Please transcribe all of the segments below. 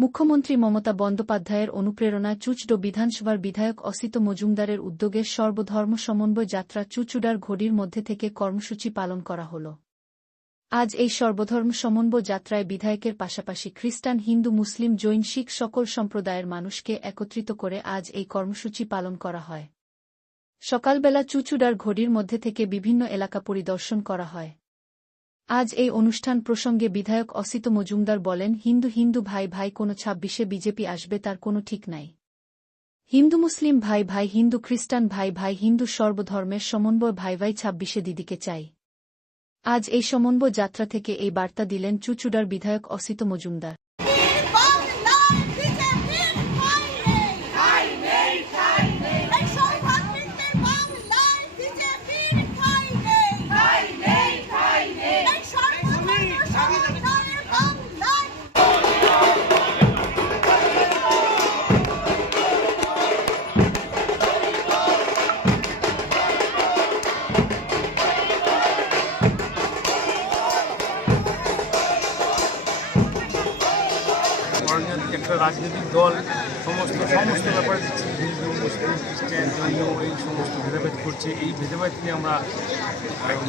মুখ্যমন্ত্রী মমতা বন্দ্যোপাধ্যায়ের অনুপ্রেরণা চুচড়ো বিধানসভার বিধায়ক অসিত মজুমদারের উদ্যোগে সর্বধর্ম সমন্বয় যাত্রা চুচুড়ার ঘড়ির মধ্যে থেকে কর্মসূচি পালন করা হল। আজ এই সর্বধর্ম সমন্বয় যাত্রায় বিধায়কের পাশাপাশি খ্রিস্টান, হিন্দু, মুসলিম, জৈন, শিখ সকল সম্প্রদায়ের মানুষকে একত্রিত করে আজ এই কর্মসূচি পালন করা হয়। সকালবেলা চুচুড়ার ঘড়ির মধ্যে থেকে বিভিন্ন এলাকা পরিদর্শন করা হয়। আজ এই অনুষ্ঠান প্রসঙ্গে বিধায়ক অসিত মজুমদার বলেন, হিন্দু হিন্দু ভাই ভাই কোনো ছাব্বিশে বিজেপি আসবে, তার কোনো ঠিক নাই। হিন্দু মুসলিম ভাই ভাই, হিন্দু খ্রিস্টান ভাই ভাই, হিন্দু সর্বধর্মের সমন্বয় ভাই ভাই ছাব্বিশে দিদিকে চাই। আজ এই সমন্বয় যাত্রা থেকে এই বার্তা দিলেন চুচুড়ার বিধায়ক অসিত মজুমদার। রাজনৈতিক দল সমস্ত সমস্ত ব্যাপারে হিন্দু মুসলিম খ্রিস্টান জৈন এই সমস্ত ভেদাভেদ করছে। এই ভেদাভেদকে আমরা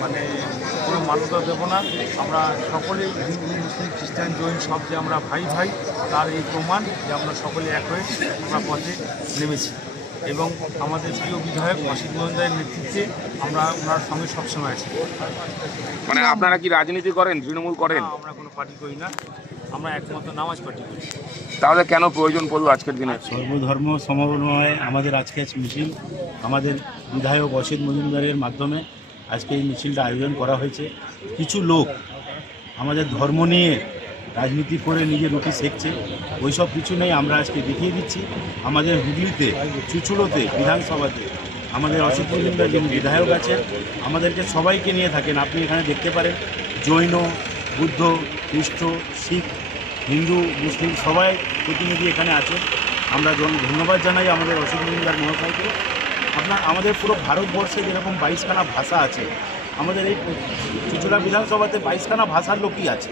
মানে কোনো মান্যতা দেবো না। আমরা সকলে হিন্দু মুসলিম খ্রিস্টান জৈন সব যে আমরা ভাই ভাই তার এই প্রমাণ যে আমরা সকলে এক হয়ে আমরা পথে নেমেছি। এবং আমাদের প্রিয় বিধায়ক অসিত মহিন্দার নেতৃত্বে আমরা ওনার সঙ্গে সবসময় আছি। মানে আপনারা কি রাজনীতি করেন তৃণমূল করেন? আমরা কোনো পার্টি করি না। আমরা একমাত্র নামাজ পার্টি করি তাহলে কেন প্রয়োজন পড়ল আজকের দিনে? সর্বধর্ম সমন্বয় আমাদের আজকে মিছিল। আমাদের বিধায়ক অসিত মজুমদারের মাধ্যমে আজকে এই মিছিলটা আয়োজন করা হয়েছে। কিছু লোক আমাদের ধর্ম নিয়ে রাজনীতি করে নিজের রুটি শেখছে। ওইসব কিছু নেই আমরা আজকে দেখিয়ে দিচ্ছি। আমাদের হুগলিতে চুচুড়োতে বিধানসভাতে আমাদের অসিত মজুমদার যিনি বিধায়ক আছেন আমাদেরকে সবাইকে নিয়ে থাকেন। আপনি এখানে দেখতে পারেন জৈন বুদ্ধ খ্রিস্ট, শিখ, হিন্দু, মুসলিম সবাই প্রতিনিধি এখানে আছে। আমরা ধন্যবাদ জানাই আমাদের অসিত মজুমদার মহাশয়কে। আপনার আমাদের পুরো ভারতবর্ষে যেরকম বাইশখানা ভাষা আছে, আমাদের এই চুচুড়া বিধানসভাতে বাইশখানা ভাষার লোকই আছে।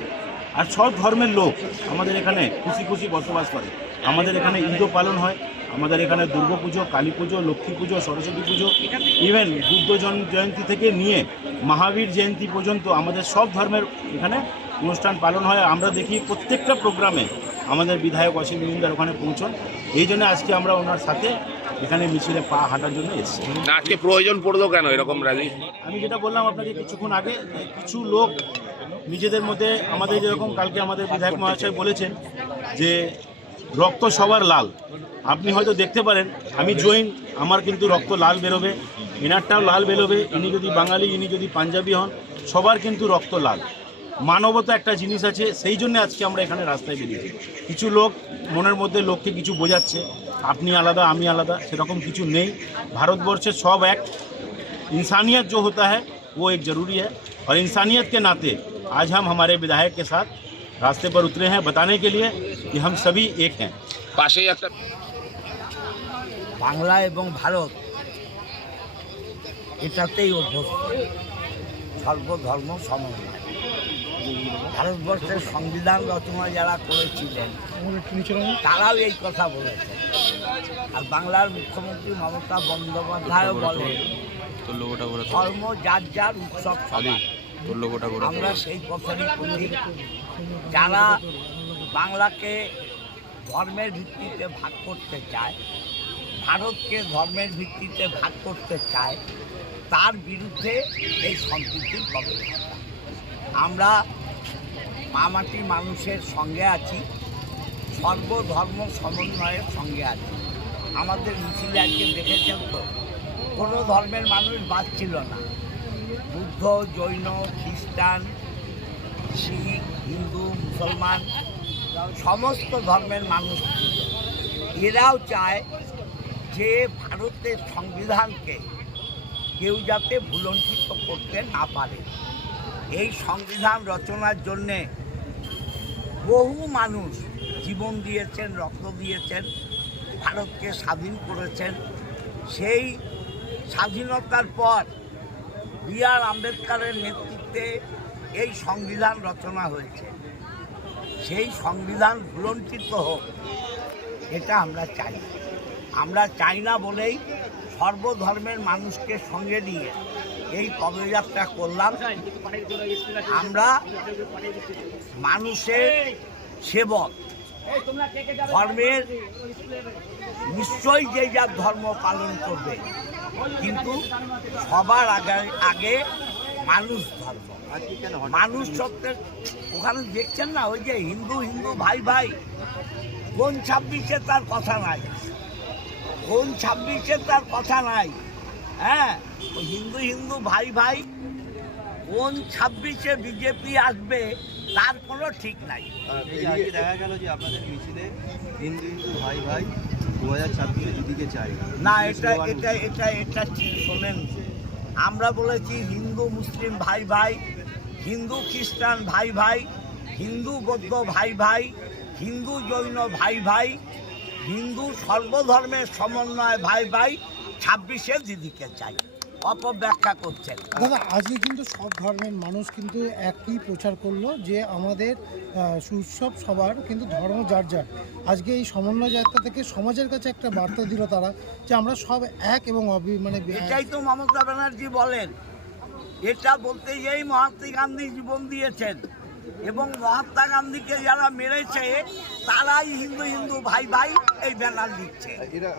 আর সব ধর্মের লোক আমাদের এখানে খুশি খুশি বসবাস করে। আমাদের এখানে ঈদও পালন হয়, আমাদের এখানে দুর্গা পুজো, কালী পুজো, লক্ষ্মী পুজো, সরস্বতী পুজো ইভেন বুদ্ধ জয়ন্তী থেকে নিয়ে মহাবীর জয়ন্তী পর্যন্ত আমাদের সব ধর্মের এখানে অনুষ্ঠান পালন হয়। আমরা দেখি প্রত্যেকটা প্রোগ্রামে আমাদের বিধায়ক অসীম মজুমদার ওখানে পৌঁছন। এই জন্য আজকে আমরা ওনার সাথে এখানে মিছিলে পা হাঁটার জন্য এসেছি। আজকে প্রয়োজন পড়ল কেন এরকম রাজনীতি আমি যেটা বললাম আপনাকে কিছুক্ষণ আগে কিছু লোক নিজেদের মধ্যে আমাদের যেরকম কালকে আমাদের বিধায়ক মহাশয় বলেছেন যে রক্ত সবার লাল। আপনি হয়তো দেখতে পারেন আমি জৈন আমার কিন্তু রক্ত লাল বেরোবে এনারটাও লাল বেরোবে ইনি যদি বাঙালি ইনি যদি পাঞ্জাবি হন সবার কিন্তু রক্ত লাল। মানবতা একটা জিনিস আছে সেই জন্য আজকে আমরা এখানে রাস্তায় বেরিয়েছি কিছু লোক মনের মধ্যে লোককে কিছু বোঝাচ্ছে আপনি আলাদা আমি আলাদা সেরকম কিছু নেই ভারতবর্ষের সব এক इंसानियत जो होता है वो एक ज़रूरी है और इंसानियत के नाते आज हम हमारे विधायक के साथ रास्ते पर उतरे हैं बताने के लिए कि हम सभी एक हैं পাশেই একটা বাংলা এবং ভারত এটাতেই অভ্যস্ত সর্বধর্ম সমন্বয় ভারতবর্ষের সংবিধান রচনা যারা করেছিলেন তারাও এই কথা বলেছেন আর বাংলার মুখ্যমন্ত্রী মমতা বন্দ্যোপাধ্যায়ও বলেন ধর্ম যার যার উৎসব সবার আমরা সেই পথেরই পথিক যারা বাংলাকে ধর্মের ভিত্তিতে ভাগ করতে চায় ভারতকে ধর্মের ভিত্তিতে ভাগ করতে চায় তার বিরুদ্ধে এই সম্প্রীতির পদযাত্রা আমরা মামাটির মানুষের সঙ্গে আছি, সর্বধর্ম সমন্বয়ের সঙ্গে আছি। আমাদের মিছিলে আজকে দেখেছেন তো? কোনো ধর্মের মানুষ বাদ ছিল না। বুদ্ধ, জৈন, খ্রিস্টান, শিখ, হিন্দু, মুসলমান, সমস্ত ধর্মের মানুষ এরাও চায় যে ভারতের সংবিধানকে কেউ যাতে ভুলণ্ঠিত করতে না পারে। এই সংবিধান রচনার জন্যে বহু মানুষ জীবন দিয়েছেন, রক্ত দিয়েছেন, ভারতকে স্বাধীন করেছেন। সেই স্বাধীনতার পর বি আর আম্বেদকারের নেতৃত্বে এই সংবিধান রচনা হয়েছে। সেই সংবিধান ভুলণ্ঠিত হোক, এটা আমরা চাই। আমরা চাই না বলেই সর্বধর্মের মানুষকে সঙ্গে নিয়ে এই পদযাত্রা করলাম। আমরা মানুষের সেবক। ধর্মের নিশ্চয়ই যে যার ধর্ম পালন করবে, কিন্তু সবার আগে আগে মানুষ ধর্ম। মানুষ সত্যের, ওখানে দেখছেন না, ওই যে হিন্দু হিন্দু ভাই ভাই, কোন ছাব্বিশে তার কথা নাই। কোন ছাব্বিশে তার কথা নাই। হ্যাঁ হিন্দু হিন্দু ভাই ভাই কোন ছাব্বিশে বিজেপি আসবে তার কোনো ঠিক নাই। দেখা গেল যে আপনাদের মিছিলে হিন্দু হিন্দু ভাই ভাই দু হাজার ছাব্বিশে দিদিকে চাই। না এটা এটা এটা এটা ঠিক শোনেন। আমরা বলেছি হিন্দু মুসলিম ভাই ভাই হিন্দু খ্রিস্টান ভাই ভাই হিন্দু বৌদ্ধ ভাই ভাই হিন্দু জৈন ভাই ভাই হিন্দু সর্বধর্মের সমন্বয় ভাই ভাই ছাব্বিশে দিদিকে চাই। অপব্যাখ্যা করছেন। দাদা আজকে কিন্তু সব ধর্মের মানুষ কিন্তু একই প্রচার করল যে আমাদের আহ, উৎসব সবার কিন্তু ধর্ম যার যার। আজকে এই সমন্বয় যাত্রা থেকে সমাজের কাছে একটা বার্তা দিল তারা যে আমরা সব এক এবং অবি মানে এটাই তো মমতা ব্যানার্জি বলেন। এটা বলতে গিয়েই মহাত্মা গান্ধী জীবন দিয়েছেন। এবং মহাত্মা গান্ধীকে যারা মেরেছে তারাই হিন্দু হিন্দু ভাই ভাই এই ব্যানার লিখছে এরা